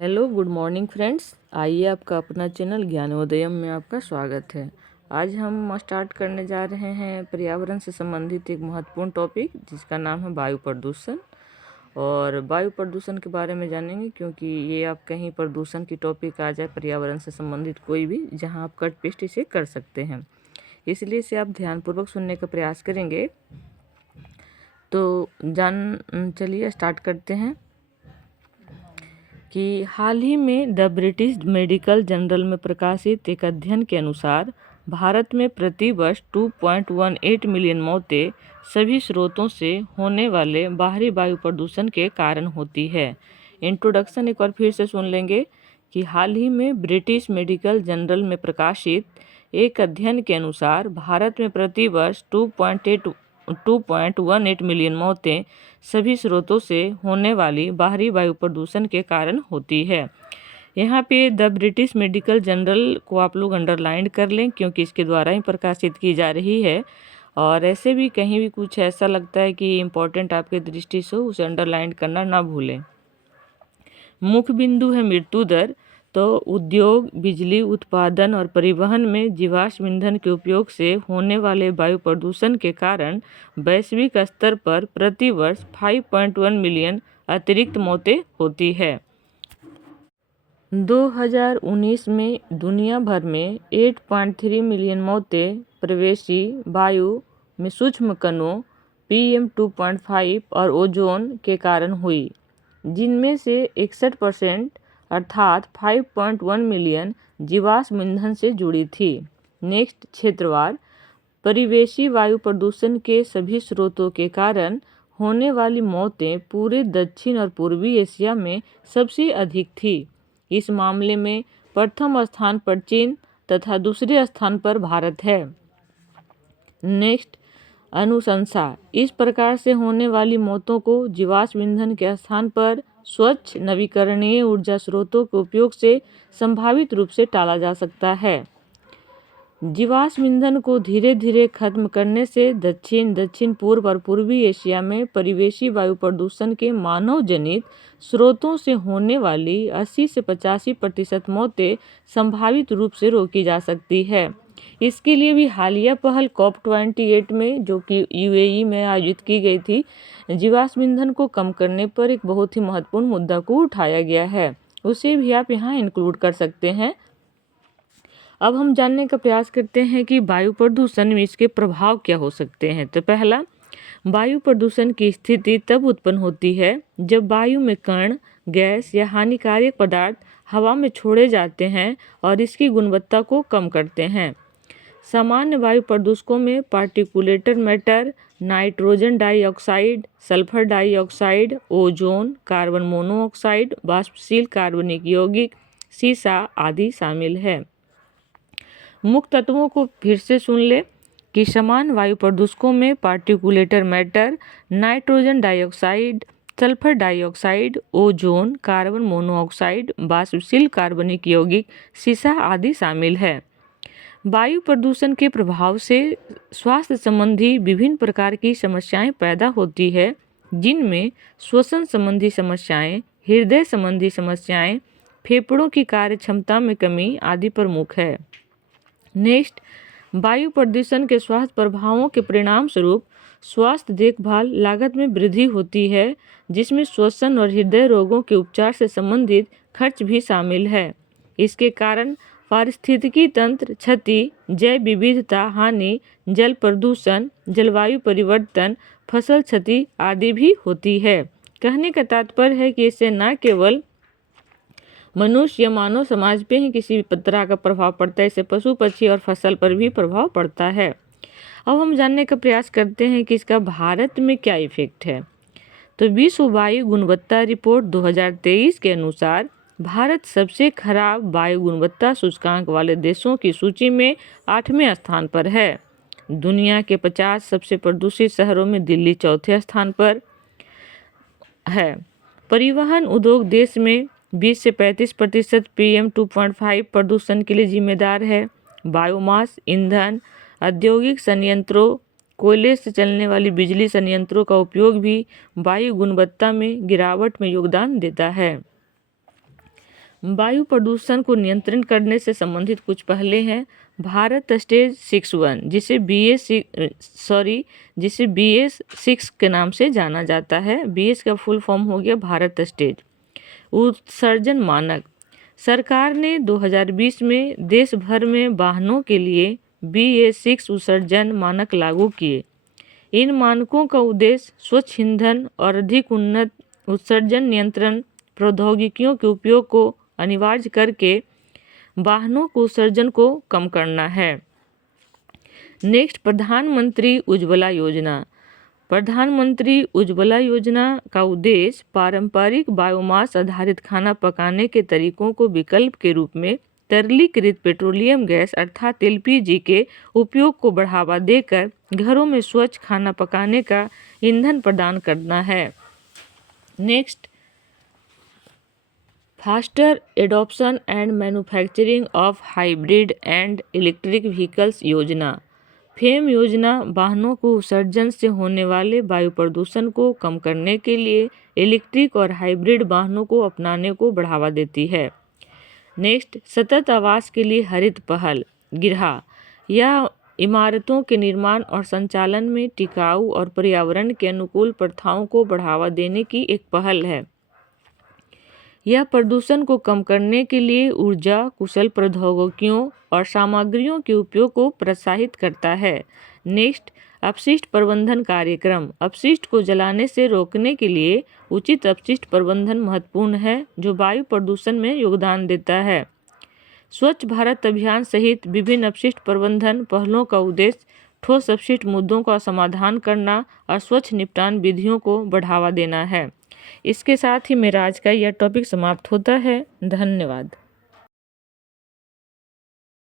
Hello good morning friends. आइए आपका अपना चैनल ज्ञानोदयम में आपका स्वागत है। आज हम स्टार्ट करने जा रहे हैं पर्यावरण से संबंधित एक महत्वपूर्ण टॉपिक जिसका नाम है वायु प्रदूषण। और वायु प्रदूषण के बारे में जानेंगे क्योंकि ये आप कहीं प्रदूषण की टॉपिक आ जाए पर्यावरण से संबंधित कोई भी जहां आप कट पेस्ट इसे कर सकते हैं, इसलिए इसे आप ध्यानपूर्वक सुनने का प्रयास करेंगे। तो चलिए स्टार्ट करते हैं कि हाल ही में द ब्रिटिश मेडिकल जर्नल में प्रकाशित एक अध्ययन के अनुसार भारत में प्रति वर्ष 2.18 मिलियन मौतें सभी स्रोतों से होने वाले बाहरी वायु प्रदूषण के कारण होती है। इंट्रोडक्शन एक बार फिर से सुन लेंगे कि हाल ही में ब्रिटिश मेडिकल जर्नल में प्रकाशित एक अध्ययन के अनुसार भारत में प्रति वर्ष 2.18 मिलियन मौतें सभी स्रोतों से होने वाली बाहरी वायु प्रदूषण के कारण होती है। यहाँ पे द ब्रिटिश मेडिकल जर्नल को आप लोग अंडरलाइन कर लें क्योंकि इसके द्वारा ही प्रकाशित की जा रही है। और ऐसे भी कहीं भी कुछ ऐसा लगता है कि इम्पोर्टेंट आपके दृष्टि से उसे अंडरलाइन करना ना भूलें। मुख्य बिंदु है मृत्यु दर। तो उद्योग, बिजली उत्पादन और परिवहन में जीवाश्म ईंधन के उपयोग से होने वाले वायु प्रदूषण के कारण वैश्विक स्तर पर प्रति वर्ष 5.1 मिलियन अतिरिक्त मौतें होती है। 2019 में दुनिया भर में 8.3 मिलियन मौतें प्रवेशी वायु में सूक्ष्म कणों PM 2.5 और ओजोन के कारण हुई, जिनमें से 61% अर्थात 5.1 मिलियन जीवाश्म ईंधन से जुड़ी थी। नेक्स्ट, क्षेत्रवार। परिवेशी वायु प्रदूषण के सभी स्रोतों के कारण होने वाली मौतें पूरे दक्षिण और पूर्वी एशिया में सबसे अधिक थी। इस मामले में प्रथम स्थान पर चीन तथा दूसरे स्थान पर भारत है। नेक्स्ट, अनुशंसा। इस प्रकार से होने वाली मौतों को जीवाश्म ईंधन के स्थान पर स्वच्छ नवीकरणीय ऊर्जा स्रोतों के उपयोग से संभावित रूप से टाला जा सकता है। जीवाश्म ईंधन को धीरे धीरे खत्म करने से दक्षिण पूर्व और पूर्वी एशिया में परिवेशी वायु प्रदूषण के मानव जनित स्रोतों से होने वाली 80 से 85% मौतें संभावित रूप से रोकी जा सकती है। इसके लिए भी हालिया पहल COP28 में, जो कि UAE में आयोजित की गई थी, जीवाश्म ईंधन को कम करने पर एक बहुत ही महत्वपूर्ण मुद्दा को उठाया गया है। उसे भी आप यहाँ इंक्लूड कर सकते हैं। अब हम जानने का प्रयास करते हैं कि वायु प्रदूषण में इसके प्रभाव क्या हो सकते हैं। तो पहला, वायु प्रदूषण की स्थिति तब उत्पन्न होती है जब वायु में कण, गैस या हानिकारक पदार्थ हवा में छोड़े जाते हैं और इसकी गुणवत्ता को कम करते हैं। सामान्य वायु प्रदूषकों में particulate matter, nitrogen dioxide, sulphur dioxide, ozone, carbon monoxide, वाष्पशील कार्बनिक यौगिक, सीसा आदि शामिल है। मुख्य तत्वों को फिर से सुन ले कि समान वायु प्रदूषकों में particulate matter, nitrogen dioxide, sulphur dioxide, ozone, carbon monoxide, वाष्पशील कार्बनिक यौगिक, सीसा आदि शामिल है। वायु प्रदूषण के प्रभाव से स्वास्थ्य संबंधी विभिन्न प्रकार की समस्याएं पैदा होती है, जिनमें श्वसन संबंधी समस्याएं, हृदय संबंधी समस्याएं, फेफड़ों की कार्य क्षमता में कमी आदि प्रमुख है। नेक्स्ट, वायु प्रदूषण के स्वास्थ्य प्रभावों के परिणाम स्वरूप स्वास्थ्य देखभाल लागत में वृद्धि होती है, जिसमें श्वसन और हृदय रोगों के उपचार से संबंधित खर्च भी शामिल है। इसके कारण पारिस्थितिकी तंत्र क्षति, जैव विविधता हानि, जल प्रदूषण, जलवायु परिवर्तन, फसल क्षति आदि भी होती है। कहने का तात्पर्य है कि इससे न केवल मनुष्य या मानव समाज पे ही किसी तरह का प्रभाव पड़ता है, इससे पशु पक्षी और फसल पर भी प्रभाव पड़ता है। अब हम जानने का प्रयास करते हैं कि इसका भारत में क्या इफेक्ट है। तो विश्व वायु गुणवत्ता रिपोर्ट 2023 के अनुसार भारत सबसे खराब वायु गुणवत्ता सूचकांक वाले देशों की सूची में 8वें स्थान पर है। दुनिया के 50 सबसे प्रदूषित शहरों में दिल्ली चौथे स्थान पर है। परिवहन उद्योग देश में 20 से 35% PM 2.5 प्रदूषण के लिए जिम्मेदार है। बायोमास ईंधन, औद्योगिक संयंत्रों, कोयले से चलने वाली बिजली संयंत्रों का उपयोग भी वायु गुणवत्ता में गिरावट में योगदान देता है। वायु प्रदूषण को नियंत्रण करने से संबंधित कुछ पहले हैं। भारत स्टेज 6.1 जिसे BS6 के नाम से जाना जाता है। BS का फुल फॉर्म हो गया भारत स्टेज। उत्सर्जन मानक, सरकार ने 2020 में देश भर में वाहनों के लिए BS6 उत्सर्जन मानक लागू किए। इन मानकों का उद्देश्य स्वच्छ ईंधन और अधिक उन्नत उत्सर्जन नियंत्रण प्रौद्योगिकियों के उपयोग को अनिवार्य करके वाहनों के उत्सर्जन को कम करना है। नेक्स्ट, प्रधानमंत्री उज्ज्वला योजना। प्रधानमंत्री उज्ज्वला योजना का उद्देश्य पारंपरिक बायोमास आधारित खाना पकाने के तरीकों को विकल्प के रूप में तरलीकृत पेट्रोलियम गैस अर्थात LPG के उपयोग को बढ़ावा देकर घरों में स्वच्छ खाना पकाने का ईंधन प्रदान करना है। Next, faster adoption and manufacturing of hybrid and electric vehicles योजना। फेम योजना वाहनों को उत्सर्जन से होने वाले वायु प्रदूषण को कम करने के लिए इलेक्ट्रिक और हाइब्रिड वाहनों को अपनाने को बढ़ावा देती है। नेक्स्ट, सतत आवास के लिए हरित पहल। गिरहा यह इमारतों के निर्माण और संचालन में टिकाऊ और पर्यावरण के अनुकूल प्रथाओं को बढ़ावा देने की एक पहल है। यह प्रदूषण को कम करने के लिए ऊर्जा कुशल प्रौद्योगिकियों और सामग्रियों के उपयोग को प्रोत्साहित करता है। नेक्स्ट, अपशिष्ट प्रबंधन कार्यक्रम। अपशिष्ट को जलाने से रोकने के लिए उचित अपशिष्ट प्रबंधन महत्वपूर्ण है, जो वायु प्रदूषण में योगदान देता है। स्वच्छ भारत अभियान सहित विभिन्न अपशिष्ट प्रबंधन पहलों का उद्देश्य ठोस अपशिष्ट मुद्दों का समाधान करना और स्वच्छ निपटान विधियों को बढ़ावा देना है। इसके साथ ही मेरा आज का यह टॉपिक समाप्त होता है। धन्यवाद।